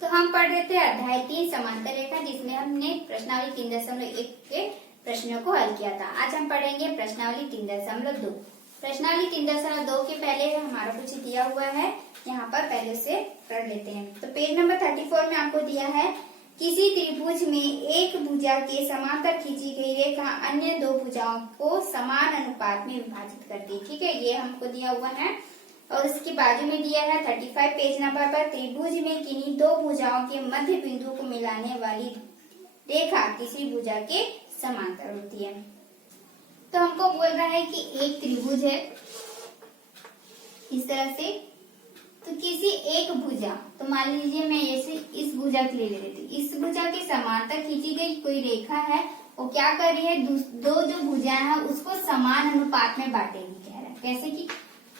तो हम पढ़ रहे थे अध्याय 3 समांतर रेखा, जिसमें हमने प्रश्नावली 3.1 के प्रश्नों को हल किया था। आज हम पढ़ेंगे प्रश्नावली 3.2। प्रश्नावली 3.2 के पहले हमारा कुछ दिया हुआ है, यहाँ पर पहले से पढ़ लेते हैं। तो पेज नंबर 34 में आपको दिया है, किसी त्रिभुज में एक भुजा के समांतर खींची गई रेखा अन्य दो भुजाओं को समान अनुपात में विभाजित करती है। ठीक है, ये हमको दिया हुआ है। और उसके बाजू में दिया है 35 पेज नंबर पर, त्रिभुज में किन्हीं दो भुजाओं के मध्य बिंदु को मिलाने वाली रेखा तीसरी भुजा के समांतर होती है। तो हमको बोल रहा है कि एक त्रिभुज है इस तरह से, तो किसी एक भुजा, तो मान लीजिए मैं ऐसे इस भुजा के लिए ले लेती हूँ, इस भुजा के समांतर खींची गई कोई रेखा है, वो क्या कर रही है, दो जो भुजा है उसको समान अनुपात में बांटेगी। कह रहा है कैसे कि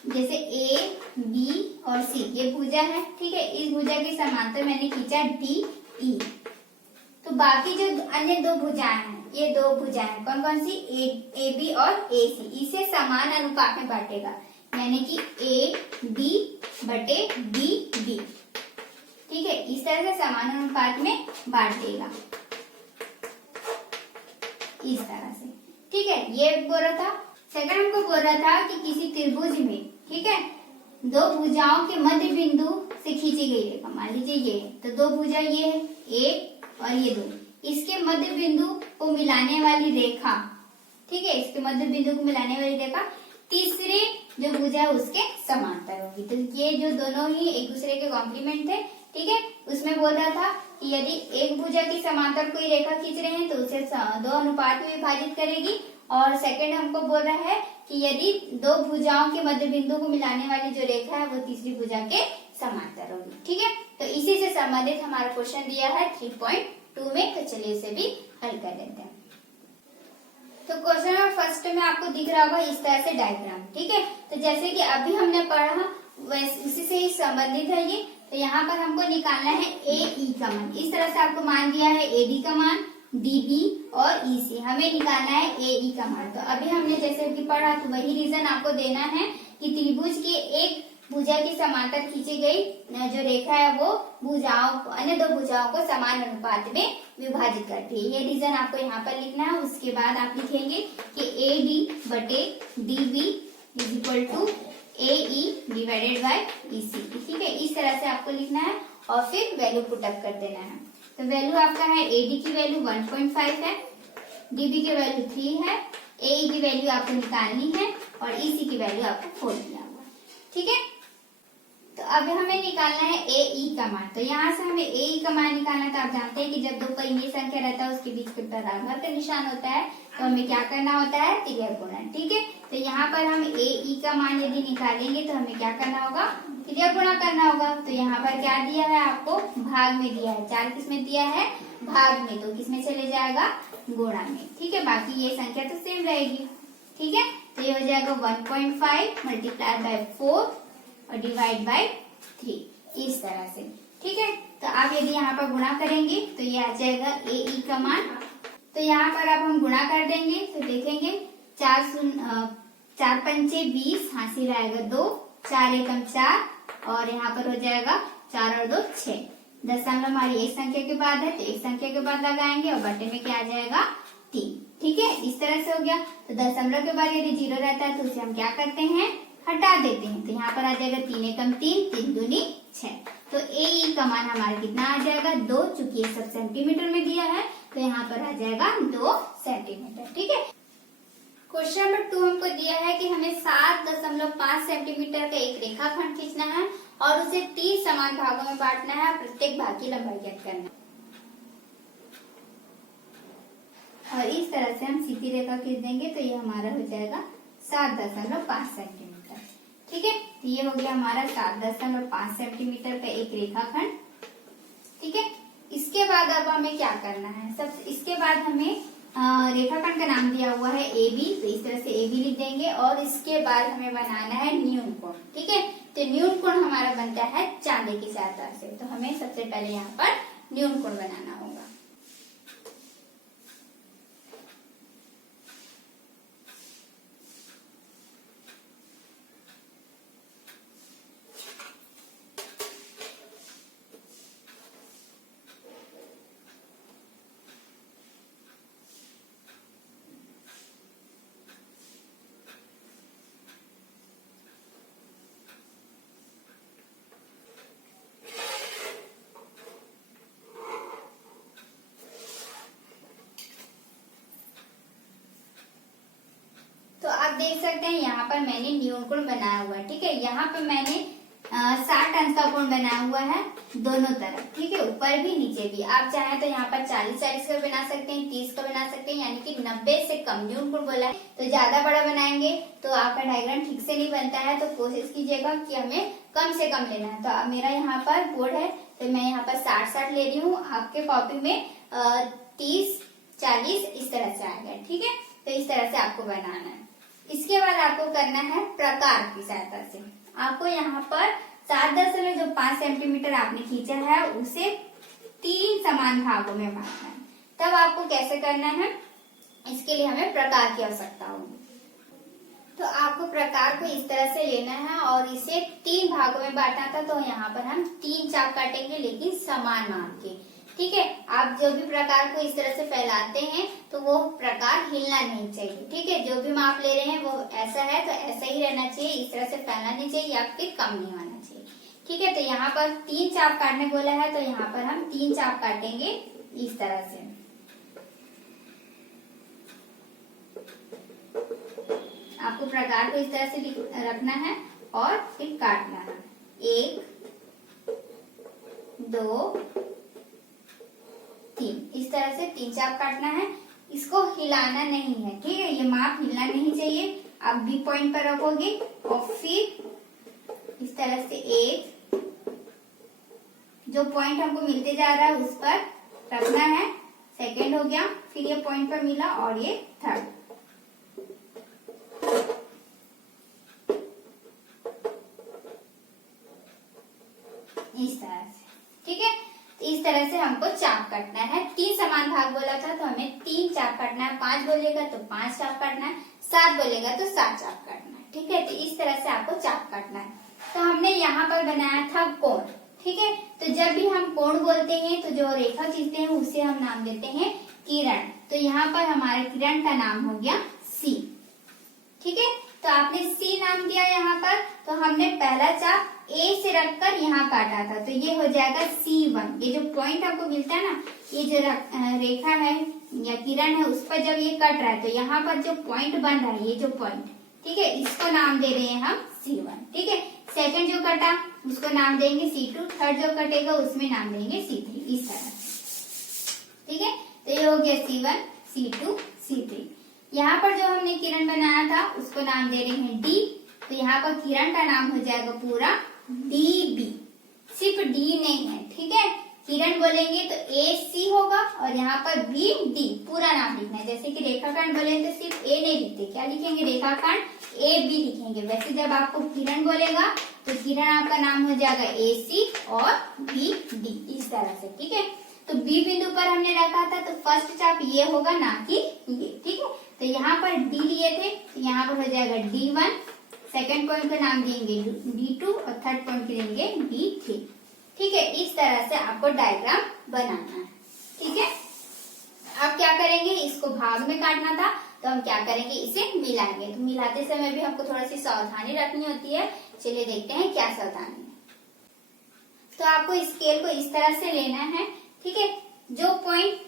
जैसे ए बी और सी ये भुजा है, ठीक है, इस भुजा के समांतर मैंने खींचा डी ई, तो बाकी जो अन्य दो भुजाएं हैं, ये दो भुजाएं कौन कौन सी, ए बी और ए सी, इसे समान अनुपात में बांटेगा, यानी कि ए बी बटे डी बी। ठीक है, इस तरह से समान अनुपात में बांट देगा इस तरह से। ठीक है, ये बोल रहा था। सेकंड हमको बोल रहा था कि किसी त्रिभुज में, ठीक है, दो भुजाओं के मध्य बिंदु से खींची गई रेखा, मान लीजिए ये, तो दो भुजा ये है एक और ये दो, इसके मध्य बिंदु को मिलाने वाली रेखा, ठीक है, इसके मध्य बिंदु को मिलाने वाली रेखा तीसरे जो भुजा है उसके समांतर होगी। तो ये जो दोनों ही एक दूसरे के कॉम्प्लीमेंट थे, ठीक है, उसमें बोल रहा था कि यदि एक भुजा की समांतर कोई रेखा खींच रहे हैं तो उसे दो अनुपात में विभाजित करेगी। और सेकंड हमको बोल रहा है कि यदि दो भुजाओं के मध्य बिंदु को मिलाने वाली जो रेखा है वो तीसरी भुजा के समांतर होगी। ठीक है, तो इसी से संबंधित हमारा क्वेश्चन दिया है 3.2 में, तो चलिए इसे भी हल कर लेते हैं। तो क्वेश्चन नंबर फर्स्ट में आपको दिख रहा होगा इस तरह से डायग्राम। ठीक है, तो जैसे कि अभी हमने पढ़ा वैसे उसी से ही संबंधित है ये। तो यहाँ पर हमको निकालना है ए ई का मान, इस तरह से आपको मान दिया है ए डी का मान, डी बी और ई सी, हमें निकालना है ए ई का मान। तो अभी हमने जैसे कि पढ़ा तो वही रीजन आपको देना है कि त्रिभुज के एक भुजा की समांतर खींची गई जो रेखा है वो भुजाओं अन्य दो भुजाओं को समान अनुपात में विभाजित करती है। ये रीजन आपको यहाँ पर लिखना है। उसके बाद आप लिखेंगे कि ए डी बटे D B is equal to A E divided by E C. ठीक है, इस तरह से आपको लिखना है और फिर वैल्यू पुटअप कर देना है। तो वैल्यू आपका है ए डी की वैल्यू 1.5 है, डी बी की वैल्यू 3 है, ए ई की वैल्यू आपको निकालनी है और ई सी की वैल्यू आपको खोल दिया हुआ। ठीक है, तो अब हमें निकालना है ए ई का मान। तो यहाँ से हमें ए ई का मान निकालना है। तो आप जानते हैं कि जब दो परिमेय संख्या रहता है उसके बीच में बराबर का निशान होता है, तो हमें क्या करना होता है, त्रिज्या गुणन। ठीक है, तो यहाँ पर हम ए ई का मान यदि निकालेंगे तो हमें क्या करना होगा, त्रिज्या गुणा करना होगा। तो यहाँ पर क्या दिया है आपको, भाग में दिया है, 4 किसमें दिया है, भाग में, तो किसमें चले जाएगा, गुणा में। ठीक है, बाकी ये संख्या तो सेम रहेगी। ठीक है, तो ये हो जाएगा 1.5 मल्टीप्लाई बाय 4 और डिवाइड बाय 3 इस तरह से। ठीक है, तो आप यदि यहाँ पर गुणा करेंगे तो ये आ जाएगा ए ई का मान। तो यहाँ पर अब हम गुणा कर देंगे तो देखेंगे 4 पंचे 20, हासिल आएगा 2, 4 एकम 4 और यहाँ पर हो जाएगा 4 और 2 6। दशमलव हमारी एक संख्या के बाद है तो एक संख्या के बाद लगाएंगे और बटे में क्या आ जाएगा, 3। ठीक है, इस तरह से हो गया। तो दशमलव के बाद यदि 0 रहता है तो उसे हम क्या करते हैं, हटा देते हैं। तो यहाँ पर आ जाएगा 3 एकम 3, 3 दूनी 6। तो ए ई का मान हमारा कितना आ जाएगा, 2, चूंकि ये सब सेंटीमीटर में दिया है तो यहाँ पर आ जाएगा 2 सेंटीमीटर। ठीक है, क्वेश्चन नंबर 2 हमको दिया है कि हमें 7.5 सेंटीमीटर का एक रेखाखंड खींचना है और उसे 30 समान भागों में बांटना है, प्रत्येक भाग की लंबाई ज्ञात करना है। और इस तरह से हम सीधी रेखा खींच देंगे तो ये हमारा हो जाएगा 7.5 सेंटीमीटर। ठीक है, तो ये हो गया हमारा 7.5 सेंटीमीटर का एक रेखाखंड। ठीक है, इसके बाद अब हमें क्या करना है, सब इसके बाद हमें रेखाखंड का नाम दिया हुआ है ए बी, तो इस तरह से ए बी लिख देंगे और इसके बाद हमें बनाना है न्यून कोण। ठीक है, तो न्यून कोण हमारा बनता है चांदी की सहायता से। तो हमें सबसे पहले यहाँ पर न्यून कोण बनाना होगा। देख सकते हैं यहाँ पर मैंने न्यून कोण बनाया हुआ है। ठीक है, यहाँ पर मैंने 60 अंश का कोण बनाया हुआ है दोनों तरफ। ठीक है, ऊपर भी नीचे भी। आप चाहें तो यहाँ पर 40-40 का बना सकते हैं, 30 का बना सकते हैं, यानी कि 90 से कम न्यून कोण बोला है। तो ज्यादा बड़ा बनाएंगे तो आपका डायग्राम ठीक से नहीं बनता है, तो कोशिश कीजिएगा कि हमें कम से कम लेना है। तो अब मेरा यहाँ पर बोर्ड है तो मैं यहाँ पर 60-60 ले रही हूँ। आपके कॉपी में 30-40 इस तरह से आ गया। ठीक है, तो इस तरह से आपको बनाना है। इसके बाद आपको करना है प्रकार की सहायता से। आपको यहाँ पर 7.5 सेंटीमीटर आपने खींचा है उसे 3 समान भागों में बांटना है। तब आपको कैसे करना है, इसके लिए हमें प्रकार की आवश्यकता होगी। तो आपको प्रकार को इस तरह से लेना है और इसे 3 भागों में बांटना था। तो यहाँ पर हम 3 चाप काटेंगे, लेकिन समान माप के। ठीक है, आप जो भी प्रकार को इस तरह से फैलाते हैं तो वो प्रकार हिलना नहीं चाहिए। ठीक है, जो भी माप ले रहे हैं वो ऐसा है तो ऐसा ही रहना चाहिए, इस तरह से फैलना नहीं चाहिए या फिर कम नहीं होना चाहिए। ठीक है, तो यहाँ पर 3 चाप काटने बोला है तो यहाँ पर हम 3 चाप काटेंगे इस तरह से। आपको प्रकार को इस तरह से रखना है और फिर काटना है। 1 2 3 इस तरह से 3 चाप काटना है। इसको हिलाना नहीं है। ठीक है, ये माप हिलना नहीं चाहिए। आप बी पॉइंट पर रखोगे और फिर इस तरह से एक जो पॉइंट हमको मिलते जा रहा है उस पर रखना है। सेकंड हो गया, फिर ये पॉइंट पर मिला और ये थर्ड। इस तरह से। ठीक है, इस तरह से हमको चाप काटना है। 3 समान भाग बोला था तो हमें 3 चाप काटना है। 5 बोलेगा तो 5 चाप काटना है, 7 बोलेगा तो 7 चाप काटना है। ठीक है, तो इस तरह से आपको चाप काटना है। तो हमने यहाँ पर बनाया था कोण। ठीक है, तो जब भी हम कोण बोलते हैं तो जो रेखा खींचते हैं उसे हम नाम देते हैं किरण। तो यहाँ पर हमारे किरण का नाम हो गया सी। ठीक है, तो आपने सी नाम दिया यहाँ पर। तो हमने पहला चाप ए से रखकर यहाँ काटा था तो ये हो जाएगा C1। ये जो पॉइंट आपको मिलता है ना, ये जो रेखा है या किरण है उस पर जब ये कट रहा है तो यहाँ पर जो पॉइंट बन रहा है, ये जो पॉइंट, ठीक है, इसको नाम दे रहे हैं हम C1। ठीक है, सेकंड जो कटा उसको नाम देंगे C2, थर्ड जो कटेगा उसमें नाम देंगे C3, इस तरह से। ठीक है, तो ये हो गया C1 C2 C3। यहाँ पर जो हमने किरण बनाया था उसको नाम दे रहे हैं D। तो यहाँ पर किरण का नाम हो जाएगा पूरा DB। सिर्फ D नहीं है। ठीक है, किरण बोलेंगे तो AC होगा और यहाँ पर BD पूरा नाम लिखना है। जैसे कि रेखाखंड बोलेंगे तो सिर्फ A नहीं लिखते, क्या लिखेंगे, रेखाखंड AB लिखेंगे। वैसे जब आपको किरण बोलेगा तो किरण आपका नाम हो जाएगा AC और BD, इस तरह से। ठीक है, तो B बिंदु पर हमने रखा था तो फर्स्ट चाप ये होगा, ना कि ये। ठीक है, तो यहाँ पर D लिए थे तो यहाँ पर हो जाएगा D1। सेकंड पॉइंट का नाम देंगे D2 और थर्ड पॉइंट के देंगे D3। ठीक है, इस तरह से आपको डायग्राम बनाना है। ठीक है, अब क्या करेंगे, इसको भाग में काटना था तो हम क्या करेंगे, इसे मिलाएंगे। तो मिलाते समय भी हमको थोड़ा सी सावधानी रखनी होती है। चलिए देखते हैं क्या सावधानी है। तो आपको स्केल को इस तरह से लेना है। ठीक है, जो पॉइंट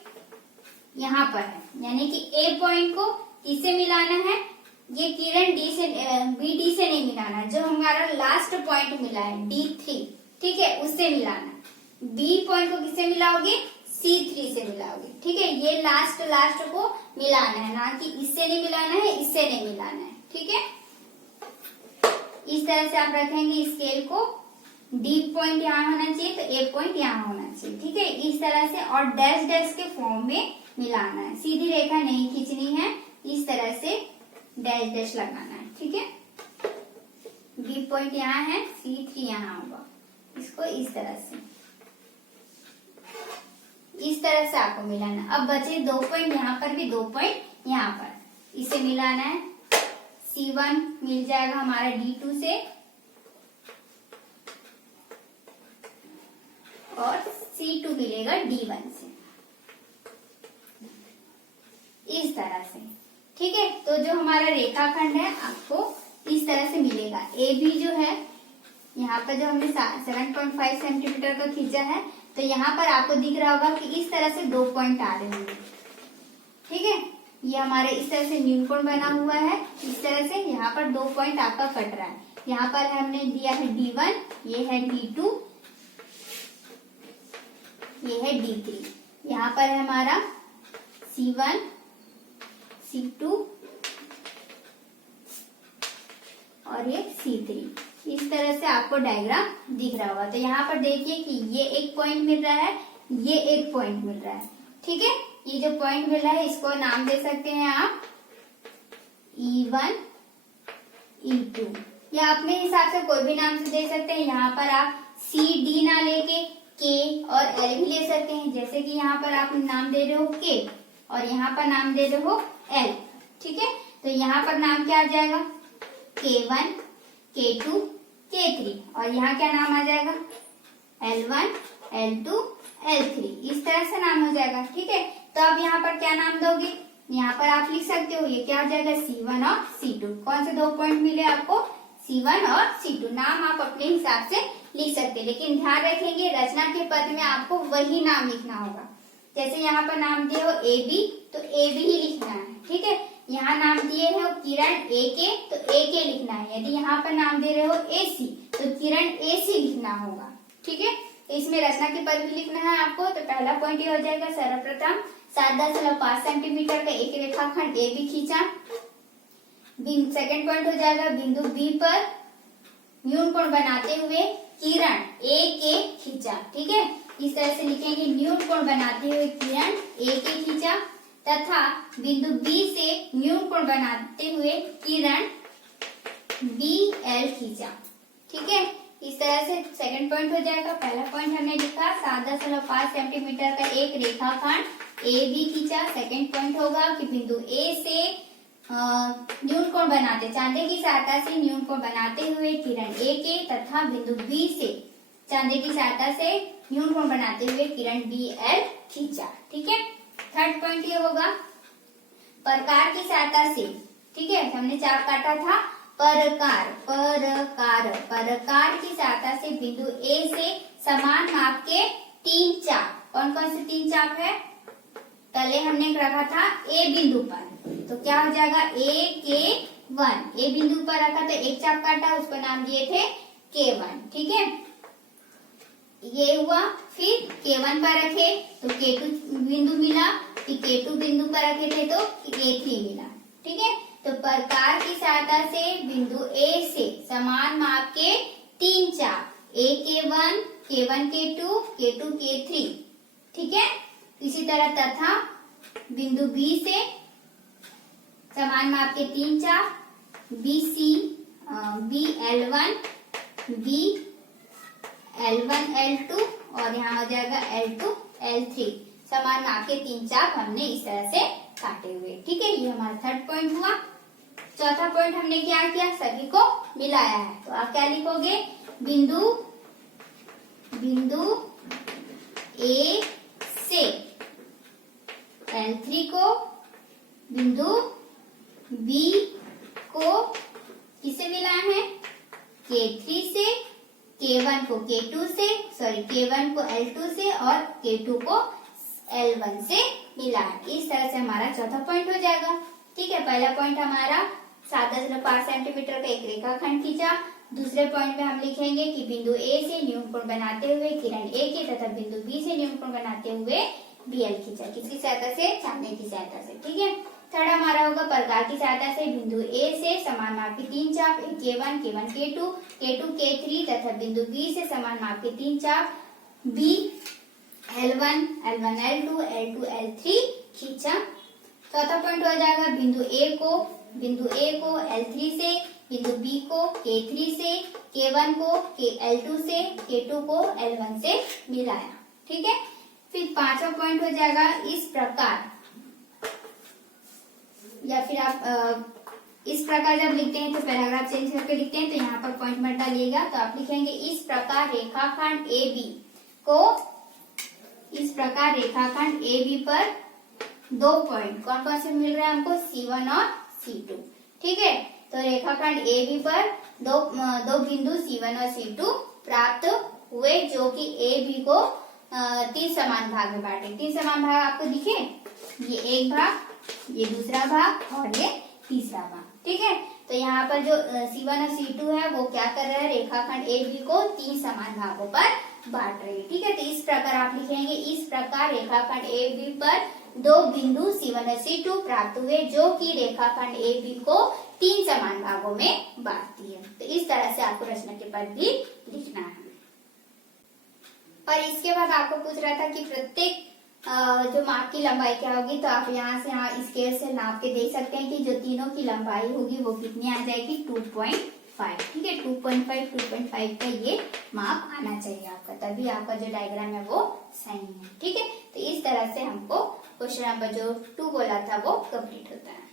यहाँ पर है यानी कि ए पॉइंट को किससे मिलाना है, ये किरण डी से BD से नहीं मिलाना। जो हमारा लास्ट पॉइंट मिला है D3, ठीक है, उससे मिलाना। B पॉइंट को किससे मिलाओगे, C3 से मिलाओगे। ठीक है, ये लास्ट को मिलाना है, ना कि इससे नहीं मिलाना है, इससे नहीं मिलाना है। ठीक है, इस तरह से आप रखेंगे स्केल को। D पॉइंट यहाँ होना चाहिए तो A पॉइंट यहाँ होना चाहिए। ठीक है, इस तरह से और डैश डैश के फॉर्म में मिलाना है। सीधी रेखा नहीं खींचनी है, इस तरह से डैश डैश लगाना है। ठीक है, B पॉइंट यहाँ है, C3 यहाँ होगा। इसको इस तरह से आपको मिलाना। अब बचे 2 पॉइंट, यहाँ पर भी 2 पॉइंट यहाँ पर, इसे मिलाना है। C1 मिल जाएगा हमारा D2 से और C2 मिलेगा D1 से, इस तरह से। ठीक है, तो जो हमारा रेखाखंड है आपको इस तरह से मिलेगा। AB जो है यहाँ पर जो हमने 7.5 सेंटीमीटर का खींचा है तो यहाँ पर आपको दिख रहा होगा कि इस तरह से 2 पॉइंट आ रहे होंगे। ठीक है, ये हमारे इस तरह से न्यूनकोण बना हुआ है, इस तरह से यहाँ पर 2 पॉइंट आपका कट रहा है। यहाँ पर हमने दिया है D1, ये है D2, ये है D3। यहाँ पर है हमारा C1, C2 और ये C3। इस तरह से आपको डायग्राम दिख रहा होगा। तो यहाँ पर देखिए कि ये एक पॉइंट मिल रहा है, ये एक पॉइंट मिल रहा है, ठीक है। ये जो पॉइंट मिल रहा है इसको नाम दे सकते हैं आप E1, E2 या अपने हिसाब से कोई भी नाम से दे सकते हैं। यहाँ पर आप C, D ना लेके K और L भी ले सकते हैं। जैसे कि यहाँ पर आप नाम दे रहे हो K और यहाँ पर नाम दे रहे हो L, ठीक है। तो यहाँ पर नाम क्या आ जाएगा, K1, K2, K3 और यहाँ क्या नाम आ जाएगा, L1, L2, L3। इस तरह से नाम हो जाएगा, ठीक है। तो अब यहाँ पर क्या नाम दोगे, यहाँ पर आप लिख सकते हो, ये क्या हो जाएगा, C1 और C2। कौन से 2 पॉइंट मिले आपको, C1 और C2। नाम आप अपने हिसाब से लिख सकते हैं, लेकिन ध्यान रखेंगे रचना के पद में आपको वही नाम लिखना होगा। जैसे यहाँ पर नाम दिए हो AB, तो AB ही लिखना है, ठीक है। यहाँ नाम दिए हो किरण AK, तो AK लिखना है। यदि यहाँ पर नाम दे रहे हो AC, तो किरण AC लिखना होगा, ठीक है। इसमें रचना के पद भी लिखना है आपको। तो पहला पॉइंट ये हो जाएगा, सर्वप्रथम 7.5 सेंटीमीटर का एक रेखाखंड AB खींचा। सेकंड पॉइंट हो जाएगा, बिंदु B पर न्यूनकोण बनाते हुए किरण AK खींचा, ठीक है। इस तरह से लिखेंगे, न्यूनकोण बनाते हुए किरण AK खींचा तथा बिंदु B से न्यूनकोण बनाते हुए किरण BL खींचा, ठीक है। इस तरह से सेकंड पॉइंट हो जाएगा। पहला पॉइंट हमने लिखा 7.5 सेंटीमीटर का एक रेखाखंड AB खींचा। सेकंड पॉइंट होगा कि बिंदु A से न्यूनकोण बनाते, चांदे की सहायता से न्यूनकोण बनाते हुए किरण AK तथा बिंदु B से चांदे की सहायता से न्यूनकोण बनाते हुए किरण BL खींचा, ठीक है। थर्ड पॉइंट ये होगा, प्रकार की सहायता से, ठीक है। हमने चाप काटा था, प्रकार की सहायता से बिंदु A से समान माप के 3 चाप। कौन कौन से 3 चाप है, पहले हमने रखा था A बिंदु पर, तो क्या हो जाएगा, AK1। A बिंदु पर रखा तो एक चाप काटा, उसको नाम दिए थे K1, ठीक है। ये हुआ। फिर K1 पर रखे तो K2 बिंदु मिला, फिर K2 बिंदु पर रखे थे तो K3 मिला, ठीक है। तो प्रकार की सहायता से बिंदु A से समान माप के 3 चाप AK1, K1, K2, K2, K3, ठीक है। इसी तरह तथा बिंदु B से समान माप के 3 चाप BC, BL1, BL1, L2 और यहाँ हो जाएगा L2, L3। समान माप के 3 चाप हमने इस तरह से काटे हुए, ठीक है। ये हमारा थर्ड पॉइंट हुआ। चौथा पॉइंट हमने क्या किया, सभी को मिलाया है। तो आप क्या लिखोगे, बिंदु A से L3 को बिंदु B को किससे मिलाया है, K3 से, K1 को K2 से, K1 को L2 से और K2 को L1 से मिला। इस तरह से हमारा चौथा पॉइंट हो जाएगा, ठीक है। पहला पॉइंट हमारा 7.5 सेंटीमीटर का एक रेखाखंड खींचा। दूसरे पॉइंट में हम लिखेंगे कि बिंदु A से न्यूनकोण बनाते हुए किरण AK तथा बिंदु B से न्यूनकोण बनाते हुए BL खींचा। किसकी सहायता से, चांदे की सहायता से, ठीक है। थर्ड हमारा होगा, प्रकार की सहायता से बिंदु A से समान माप के 3 चाप K1, K1, K2, K2, K3 तथा बिंदु B से समान माप के 3 चाप BL1, L1, L2, L2, L3 खींचा। चौथा पॉइंट हो जाएगा, बिंदु A को L3 से, बिंदु B को K3 से, K1 को L2 से, K2 को L1 से मिलाया, ठीक है। फिर पांचवा पॉइंट हो जाएगा, इस प्रकार, या फिर आप इस प्रकार जब लिखते हैं तो पैराग्राफ चेंज करके लिखते हैं, तो यहाँ पर पॉइंट मत डालिएगा। तो आप लिखेंगे, इस प्रकार रेखाखंड AB पर 2 पॉइंट कौन कौन से मिल रहे हैं हमको, C1 और C2, ठीक है। तो रेखाखंड AB पर दो बिंदु C1 और C2 प्राप्त हुए, जो कि AB को 3 समान भाग में बांटे। 3 समान भाग आपको दिखे, ये एक भाग, ये दूसरा भाग और ये तीसरा भाग, ठीक है। तो यहाँ पर जो C1 और C2 है वो क्या कर रहा है, रेखाखंड AB को 3 समान भागों पर बांट रही है, ठीक है। तो इस प्रकार आप लिखेंगे, इस प्रकार रेखाखंड AB पर दो बिंदु C1 और C2 प्राप्त हुए जो कि रेखाखंड AB को 3 समान भागों में बांटती है। तो इस तरह से आपको रचना के पद भी लिखना है। और इसके बाद आपको पूछ रहा था कि प्रत्येक जो माप की लंबाई क्या होगी, तो आप यहाँ से यहाँ स्केल से नाप के देख सकते हैं कि जो तीनों की लंबाई होगी वो कितनी आ जाएगी, 2.5, ठीक है। 2.5 का ये माप आना चाहिए आपका, तभी आपका जो डायग्राम है वो सही है, ठीक है। तो इस तरह से हमको क्वेश्चन नंबर जो 2 बोला था वो कंप्लीट होता है।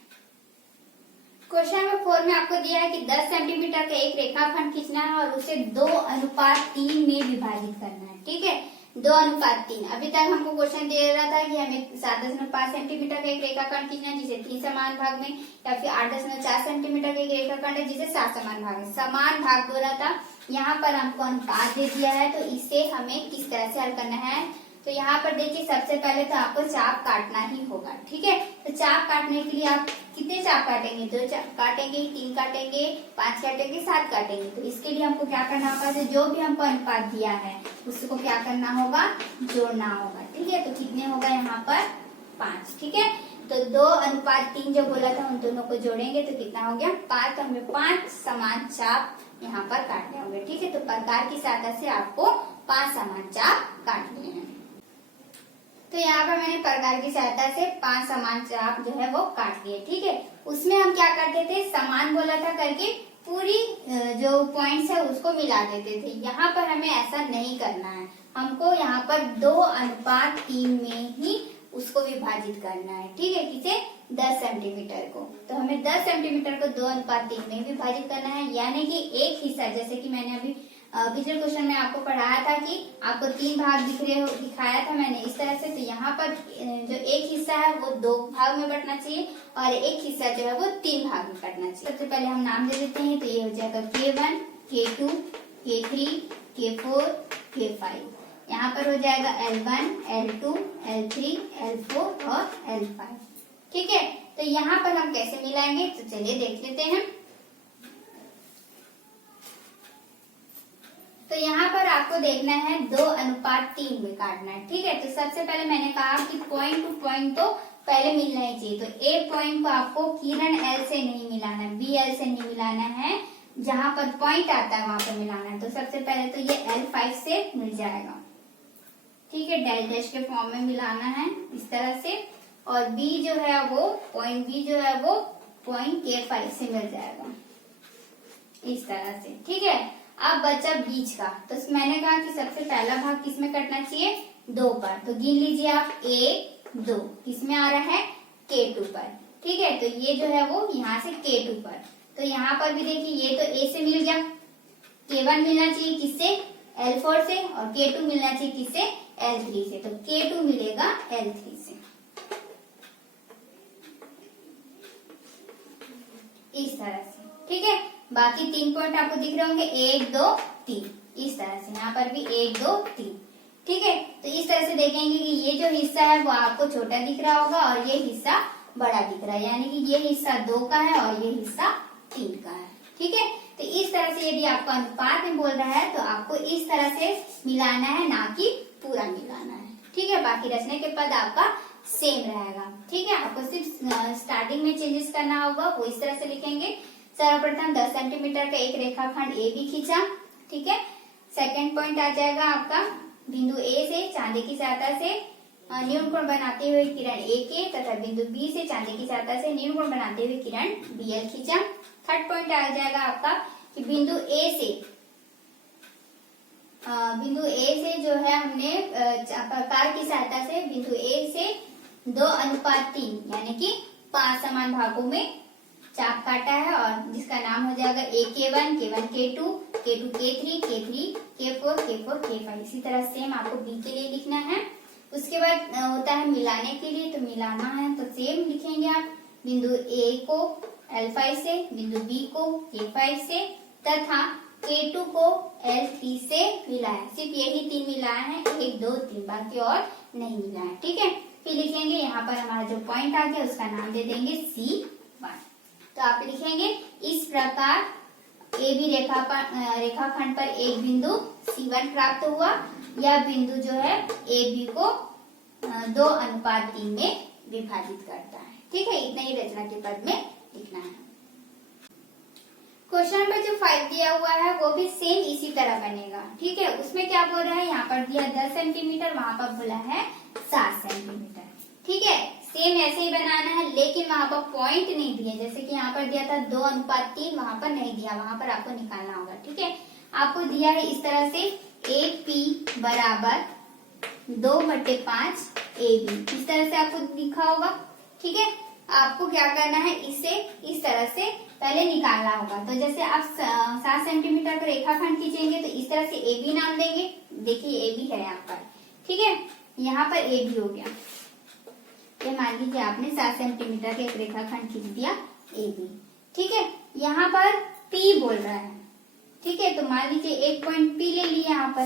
क्वेश्चन नंबर 4 में आपको दिया है कि 10 सेंटीमीटर का एक रेखाखंड खींचना है और उसे 2:3 में विभाजित करना है, ठीक है। 2:3। अभी तक हमको क्वेश्चन दे रहा था कि हमें 7.5 सेंटीमीटर का एक रेखाखंड खींचना है जिसे 3 समान भाग में, या फिर 8.4 सेंटीमीटर का एक रेखाखंड है जिसे 7 समान भाग में। समान भाग बोला था, यहाँ पर हमको अनुपात दे दिया है, तो इसे हमें किस तरह से हल करना है। तो यहाँ पर देखिए, सबसे पहले तो आपको चाप काटना ही होगा, ठीक है। तो चाप काटने के लिए आप कितने चाप काटेंगे, 2 चाप काटेंगे, 3 काटेंगे, 5 काटेंगे, 7 काटेंगे। तो इसके लिए हमको क्या करना होगा, तो जो भी हमको अनुपात दिया है उसको क्या करना होगा, जोड़ना होगा, ठीक है। तो कितने होगा यहाँ पर 5, ठीक है। तो 2:3 जो बोला था उन दोनों को जोड़ेंगे तो कितना हो गया 5। तो हमें 5 समान चाप यहाँ पर काटने होंगे, ठीक है। तो प्रकार की सहायता से आपको 5 समान चाप काटने हैं। तो यहाँ पर मैंने प्रकार की सहायता से 5 समान चाप जो है वो काट लिए, ठीक है। उसमें हम क्या करते थे, समान बोला था करके पूरी जो पॉइंट्स है उसको मिला देते थे। यहाँ पर हमें ऐसा नहीं करना है, हमको यहाँ पर 2:3 में ही उसको विभाजित करना है, ठीक है। किसे, 10 सेंटीमीटर को। तो हमें 10 सेंटीमीटर को 2:3 में विभाजित करना है, यानी कि एक हिस्सा, जैसे कि मैंने अभी पिछले क्वेश्चन में आपको पढ़ाया था कि आपको 3 भाग दिखाया था मैंने इस तरह से। तो यहाँ पर जो एक हिस्सा है वो 2 भाग में बंटना चाहिए और एक हिस्सा जो है वो 3 भाग में बंटना चाहिए। सबसे पहले हम नाम दे देते हैं, तो ये हो जाएगा K1, K2, K3, K4, K5। यहाँ पर हो जाएगा L1, L2, L3, L4 और L5, ठीक है। तो यहाँ पर हम कैसे मिलाएंगे, तो चलिए देख लेते हैं। तो यहाँ पर आपको देखना है 2:3 में काटना है, ठीक है। तो सबसे पहले मैंने कहा कि पॉइंट टू पॉइंट तो पहले मिलना ही चाहिए। तो ए पॉइंट को आपको किरण एल से नहीं मिलाना है, बी एल से नहीं मिलाना है, जहां पर पॉइंट आता है वहां पर मिलाना है। तो सबसे पहले तो ये L5 से मिल जाएगा, ठीक है। डैश डैश के फॉर्म में मिलाना है इस तरह से। और बी जो है वो पॉइंट बी जो है वो पॉइंट K5 से मिल जाएगा इस तरह से, ठीक है। अब बचा बीच का, तो मैंने कहा कि सबसे पहला भाग किसमें कटना चाहिए, 2 पर। तो गिन लीजिए आप, 1, 2 किसमें आ रहा है, K2 पर, ठीक है। तो ये जो है वो यहाँ से K2 पर। तो यहाँ पर भी देखिए, ये तो A से मिल गया, K1 मिलना चाहिए किससे, L4 से, और K2 मिलना चाहिए किससे, L3 से। तो K2 मिलेगा L3 से इस तरह से, ठीक है। बाकी 3 पॉइंट आपको दिख रहे होंगे, 1, 2, 3 इस तरह से। यहाँ पर भी 1, 2, 3, ठीक है। तो इस तरह से देखेंगे कि ये जो हिस्सा है वो आपको छोटा दिख रहा होगा और ये हिस्सा बड़ा दिख रहा है, यानी कि ये हिस्सा 2 का है और ये हिस्सा 3 का है, ठीक है। तो इस तरह से यदि आपको अनुपात में बोल रहा है तो आपको इस तरह से मिलाना है, ना कि पूरा मिलाना है, ठीक है। बाकी रचना के पद आपका सेम रहेगा, ठीक है। आपको सिर्फ स्टार्टिंग में चेंजेस करना होगा, वो इस तरह से लिखेंगे। सर्वप्रथम 10 सेंटीमीटर का एक रेखाखंड ए बी खींचा, ठीक है। सेकंड पॉइंट आ जाएगा आपका, बिंदु ए से चांदी की सहायता से न्यूनकोण बनाते हुए किरण ए के तथा बिंदु बी से चांदी की सहायता से न्यूनकोण बनाते हुए किरण बी एल खींचा। थर्ड पॉइंट आ जाएगा आपका कि बिंदु ए से जो है हमने प्रकार की सहायता से बिंदु ए से 2:3 यानी कि 5 समान भागों में चाप काटा है, और जिसका नाम हो जाएगा K1, K1 K2, K2 K3, K3 K4, K4 K5। इसी तरह सेम आपको बी के लिए लिखना है। उसके बाद होता है मिलाने के लिए, तो मिलाना है तो सेम लिखेंगे आप, बिंदु A को L5 से, बिंदु B को K5 से तथा K2 को L3 से मिलाया। सिर्फ यही 3 मिलाया है, 1, 2, 3, बाकी और नहीं मिलाया, ठीक है। फिर लिखेंगे यहाँ पर हमारा जो पॉइंट आ गया उसका नाम दे देंगे C1। तो आप लिखेंगे इस प्रकार AB रेखाखंड पर एक बिंदु C1 प्राप्त हुआ। यह बिंदु जो है AB को 2:3 में विभाजित करता है। ठीक है, इतना ही रचना के पद में लिखना है। क्वेश्चन नंबर जो 5 दिया हुआ है वो भी सेम इसी तरह बनेगा। ठीक है, उसमें क्या बोल रहा है, यहाँ पर दिया 10 सेंटीमीटर, वहां पर बोला है 7 सेंटीमीटर। ठीक है, सेम ऐसे ही बनाना है, लेकिन वहां पर पॉइंट नहीं दिए। जैसे कि यहाँ पर दिया था 2:3, वहां पर नहीं दिया, वहां पर आपको निकालना होगा। ठीक है, आपको दिया है इस तरह से AP बराबर 2/5 AB, इस तरह से आपको लिखा होगा। ठीक है, आपको क्या करना है, इसे इस तरह से पहले निकालना होगा। तो जैसे आप 7 सेंटीमीटर का रेखाखंड खींचेंगे तो इस तरह से AB नाम देंगे। देखिए AB है यहाँ पर। ठीक है, यहाँ पर AB हो गया। ये मान लीजिए आपने 7 सेंटीमीटर का एक रेखाखंड खींच दिया AB। ठीक है, यहाँ पर P बोल रहा है। ठीक है, तो मान लीजिए एक पॉइंट P ले लिया यहाँ पर।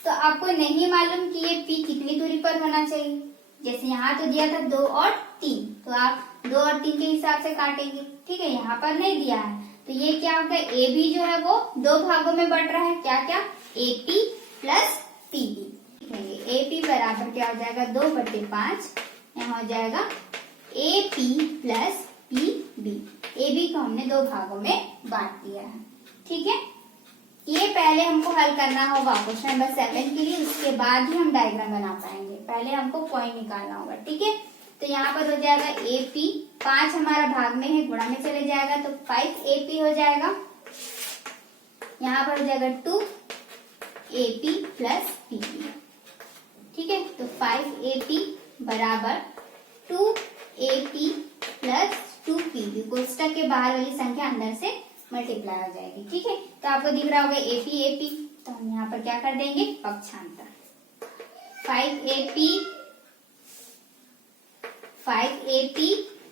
तो आपको नहीं मालूम कि ये P कितनी दूरी पर होना चाहिए। जैसे यहाँ तो दिया था 2 और 3, तो आप 2 और 3 के हिसाब से काटेंगे। ठीक है, यहाँ पर नहीं दिया है, तो ये क्या होगा, AB जो है वो 2 भागों में बढ़ रहा है। क्या क्या, AP प्लस PB। AP बराबर क्या हो जाएगा, 2/5, यहाँ हो जाएगा AP प्लस PB। AB को हमने 2 भागों में बांट दिया है। ठीक है, ये पहले हमको हल करना होगा क्वेश्चन नंबर 7 के लिए, उसके बाद ही हम डायग्राम बना पाएंगे। पहले हमको पॉइंट निकालना होगा। ठीक है, तो यहाँ पर हो जाएगा AP, 5 हमारा भाग में है, गुणा में चले जाएगा तो 5AP हो जाएगा। यहाँ पर हो जाएगा 2AP प्लस PB। ठीक है, तो 5AP बराबर 2AP प्लस 2PB, कोष्टक के बाहर वाली संख्या अंदर से मल्टीप्लाई हो जाएगी। ठीक है, तो आपको दिख रहा होगा AP, तो हम यहाँ पर क्या कर देंगे, पक्षांतर। 5AP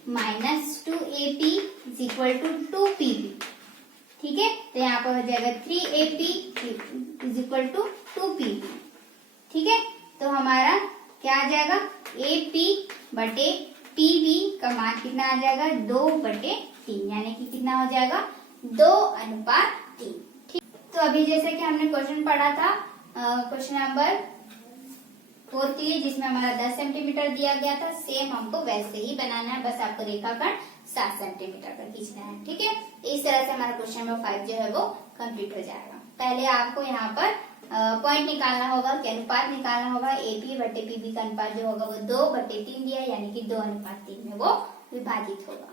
minus 2AP is equal to 2PB। ठीक है, तो यहाँ पर हो जाएगा 3AP is equal to 2PB। ठीक है, तो हमारा क्या आ जाएगा, AP बटे PB का मान कितना आ जाएगा, 2/3, यानी कि कितना हो जाएगा, 2:3। ठीक, तो अभी जैसे कि हमने क्वेश्चन पढ़ा था क्वेश्चन नंबर 4 के लिए, जिसमें हमारा 10 सेंटीमीटर दिया गया था, सेम हमको वैसे ही बनाना है, बस आपको रेखाखंड 7 सेंटीमीटर का खींचना है। ठीक है, इस तरह से हमारा क्वेश्चन नंबर 5 जो है वो कंप्लीट हो जाएगा। पहले आपको यहाँ पर पॉइंट निकालना होगा कि अनुपात निकालना होगा। AP बटे PB का अनुपात जो होगा वो 2/3 दिया, यानी कि 2:3 में वो विभाजित होगा।